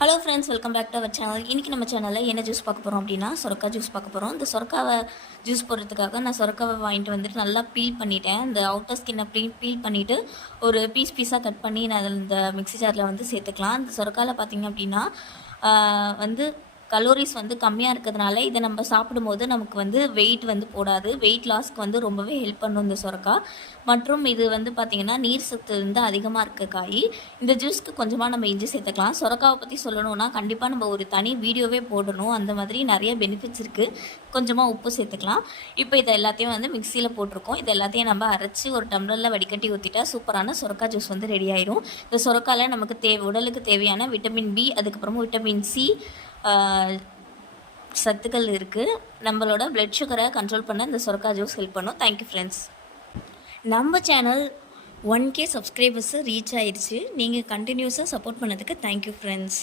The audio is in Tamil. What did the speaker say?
Hello friends, welcome back to our channel. இன்றைக்கி நம்ம சேனலில் என்ன ஜூஸ் பார்க்க போகிறோம் அப்படின்னா சொரக்காய் ஜூஸ் பார்க்க போகிறோம். இந்த சொரக்காவை ஜூஸ் போடுறதுக்காக நான் சொரக்காவை வாங்கிட்டு வந்துட்டு நல்லா பீல் பண்ணிட்டேன். இந்த அவுட்டர் ஸ்கின்னை பீல் பண்ணிவிட்டு ஒரு பீஸாக கட் பண்ணி நான் இந்த மிக்ஸி ஜாரில் வந்து சேர்த்துக்கலாம். இந்த சொரக்காயில் பார்த்திங்க அப்படின்னா வந்து கலோரிஸ் வந்து கம்மியாக இருக்கிறதுனால இதை நம்ம சாப்பிடும்போது நமக்கு வந்து வெயிட் வந்து போடாது. வெயிட் லாஸ்க்கு வந்து ரொம்பவே ஹெல்ப் பண்ணும் இந்த சொரக்காய். மற்றும் இது வந்து பார்த்திங்கன்னா நீர் சத்து வந்து அதிகமாக இருக்க காய். இந்த ஜூஸ்க்கு கொஞ்சமாக நம்ம இஞ்சி சேர்த்துக்கலாம். சொரக்காவை பற்றி சொல்லணும்னா கண்டிப்பாக நம்ம ஒரு தனி வீடியோவே போடணும். அந்த மாதிரி நிறைய பெனிஃபிட்ஸ் இருக்குது. கொஞ்சமாக உப்பு சேர்த்துக்கலாம். இப்போ இதை எல்லாத்தையும் வந்து மிக்சியில் போட்டிருக்கோம். இது எல்லாத்தையும் நம்ம அரைச்சி ஒரு டம்ளரில் வடிகட்டி ஊற்றிட்டா சூப்பரான சொரக்காய் ஜூஸ் வந்து ரெடி ஆயிரும். இந்த சொரக்காயில் நமக்கு உடலுக்கு தேவையான விட்டமின் பி, அதுக்கப்புறமா விட்டமின் சி சத்துக்கள் இருக்குது. நம்மளோட பிளட் சுகரை கண்ட்ரோல் பண்ண இந்த சொரக்காய் ஜூஸ் ஹெல்ப் பண்ணும். Thank you friends. நம்ம சேனல் 1K சப்ஸ்கிரைபர்ஸு ரீச் ஆயிடுச்சு. நீங்கள் கண்டினியூஸாக சப்போர்ட் பண்ணதுக்கு தேங்க்யூ ஃப்ரெண்ட்ஸ்.